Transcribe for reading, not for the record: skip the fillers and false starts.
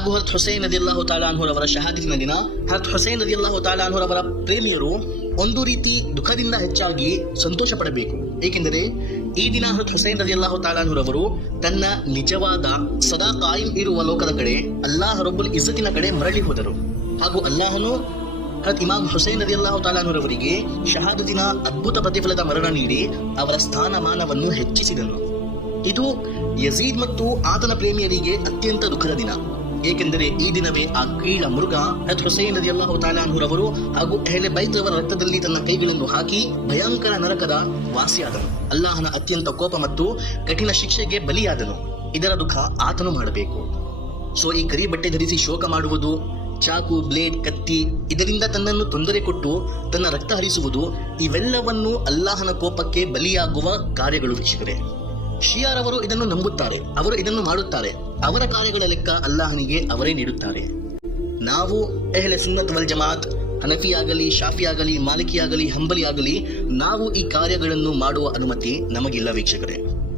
ಹಾಗೂ ಹಜರತ್ ಹುಸೈನ್ ರದಿಯಲ್ಲಾಹು ತಾಲಾ ಅನ್ಹುರವರ ಶಹಾದತಿನ ದಿನ ಹಜರತ್ ಹುಸೈನ್ ರದಿಯಲ್ಲಾಹು ತಾಲಾ ಅನ್ಹುರವರ ಪ್ರೇಮಿಯರು ಒಂದು ರೀತಿ ದುಃಖದಿಂದ ಹೆಚ್ಚಾಗಿ ಸಂತೋಷ ಪಡಬೇಕು. ಏಕೆಂದರೆ ಈ ದಿನ ಹಜರತ್ ಹುಸೈನ್ ರದಿಯಲ್ಲಾಹು ತಾಲಾ ಅನ್ಹುರವರು ತನ್ನ ನಿಜವಾದ ಸದಾ ಕಾಯಿಂ ಇರುವ ಲೋಕದ ಕಡೆ ಅಲ್ಲಾಹ್ ರಬ್ಬುಲ್ ಇಜ್ಜತಿನ ಕಡೆ ಮರಳಿ ಹೋದರು. ಹಾಗೂ ಅಲ್ಲಾಹನು ಹಜರತ್ ಇಮಾಮ್ ಹುಸೈನ್ ರದಿಯಲ್ಲಾಹು ತಾಲಾ ಅನ್ಹುರವರಿಗೆ ಶಹಾದತಿನ ಅದ್ಭುತ ಪ್ರತಿಫಲದ ಮರಣ ನೀಡಿ ಅವರ ಸ್ಥಾನಮಾನವನ್ನು ಹೆಚ್ಚಿಸಿದನು. ಇದು ಯಜೀದ್ ಮತ್ತು ಆತನ ಪ್ರೇಮಿಯರಿಗೆ ಅತ್ಯಂತ ದುಃಖದ ದಿನ. ಏಕೆಂದರೆ ಈ ದಿನವೇ ಆ ಕೀಳ ಮೃಗ ಹಜರತ್ ಹುಸೈನ್ ರದಿಯಲ್ಲಾಹು ತಾಲಾ ಅನ್ಹುರವರು ಹಾಗೂ ಅಹ್ಲೆ ಬೈತ್ ರವರ ರಕ್ತದಲ್ಲಿ ತನ್ನ ಕೈಗಳನ್ನು ಹಾಕಿ ಭಯಂಕರ ನರಕದ ವಾಸಿಯಾದನು. ಅಲ್ಲಾಹನ ಅತ್ಯಂತ ಕೋಪ ಮತ್ತು ಕಠಿಣ ಶಿಕ್ಷೆಗೆ ಬಲಿಯಾದನು. ಇದರ ದುಃಖ ಆತನು ಮಾಡಬೇಕು. ಸೊ ಈ ಕರಿ ಬಟ್ಟೆ ಧರಿಸಿ ಶೋಕ ಮಾಡುವುದು, ಚಾಕು, ಬ್ಲೇಡ್, ಕತ್ತಿ ಇದರಿಂದ ತನ್ನನ್ನು ತೊಂದರೆ ಕೊಟ್ಟು ತನ್ನ ರಕ್ತ ಹರಿಸುವುದು, ಇವೆಲ್ಲವನ್ನು ಅಲ್ಲಾಹನ ಕೋಪಕ್ಕೆ ಬಲಿಯಾಗುವ ಕಾರ್ಯಗಳು ವೀಕ್ಷಕರೇ. ಶಿಯಾರವರು ಇದನ್ನು ನಂಬುತ್ತಾರೆ, ಅವರು ಇದನ್ನು ಮಾಡುತ್ತಾರೆ. ಅವರ ಕಾರ್ಯಗಳ ಲೆಕ್ಕ ಅಲ್ಲಾಹನಿಗೆ ಅವರೇ ನೀಡುತ್ತಾರೆ. ನಾವು ಅಹ್ಲೆ ಸುನ್ನತ್ ವಲ್ ಜಮಾತ್, ಹನಫಿ ಆಗಲಿ, ಶಾಫಿ ಆಗಲಿ, ಮಾಲಿಕಿ ಆಗಲಿ, ಹಂಬಲಿ ಆಗಲಿ, ನಾವು ಈ ಕಾರ್ಯಗಳನ್ನು ಮಾಡುವ ಅನುಮತಿ ನಮಗಿಲ್ಲ ವೀಕ್ಷಕರೇ.